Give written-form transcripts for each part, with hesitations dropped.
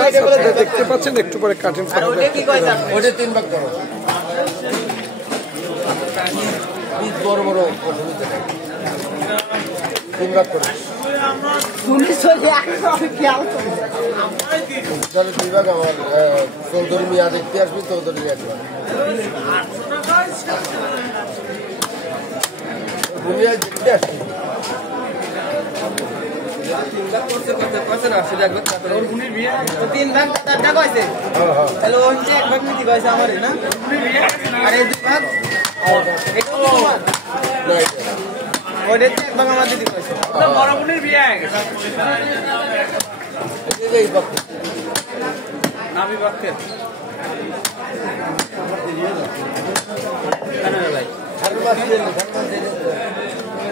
মাছ দেখতে পাচ্ছেন, একটু পরে কাটিং ওটা 3 ভাগ করো, বড় বড় 3 ভাগ করো, তাহলে 2 ভাগ আমার চৌধুরী মিয়া দেখতে আসবি, চৌধুরী মিয়া ভূমিয়া দেখতে আসবি।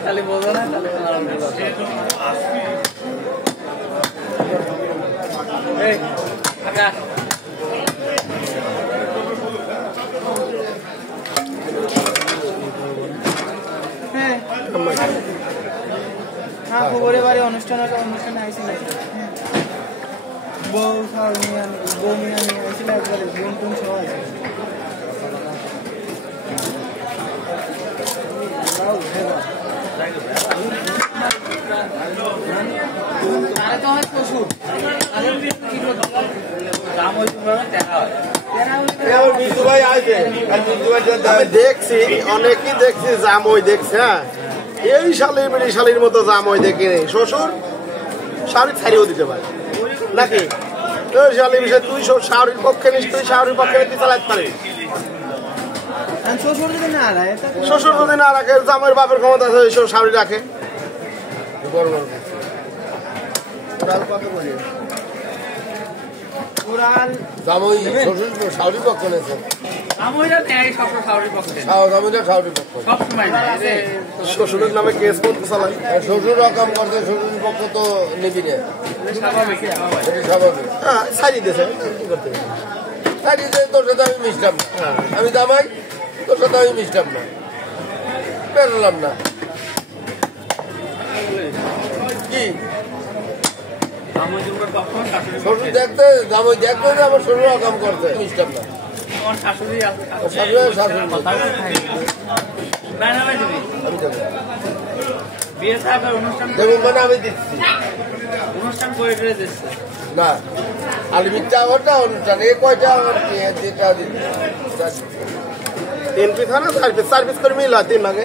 খালি বোঝো না, হ্যাঁ খবরের বাড়ি অনুষ্ঠানে আইসি না বউ মিয়া নিয়ে আইসিল একবারে বোন টুন সব আছে। দেখছি অনেকই দেখছি জাম ওই দেখছে, হ্যাঁ এই শালির মতো জাম ওই দেখি নেই। শ্বশুর শাড়ি ছাড়িয়েও দিতে পারে নাকি? ওই শালির বিষয়ে তুই শাড়ির পক্ষে নিস, তুই শাড়ির পক্ষে তুই চালাতে পারিস। শ্বশুর যদি না রাখে, জামের বাপের ক্ষমতা আছে ওইসব শাড়ি রাখে। কত বলি শাড়ির পক্ষ নিয়েছে, শ্বশুরের নামে কেস করতে চালাই, শ্বশুর রকম করতে শ্বশুরের পক্ষ তো নিবি না, স্বাভাবিক। হ্যাঁ ছাড়িয়ে দিয়েছে, কি করতে ছাড়িয়ে দিয়ে তোর সাথে আমি মিশলাম না, আমি জামাই তোর সাথে আমি মিশলাম না, বেরোলাম না। কি শ্বশুর দেখতে জামাই দেখতে যে আমার শ্বশুর রকম করতে মিশলাম না। আমি দিচ্ছি না, আলমিটা আমারটা অনুষ্ঠান এ কয়টা আমার 3 পিস হয় না, 4 পিস করে মিল হয় 3 ভাগে।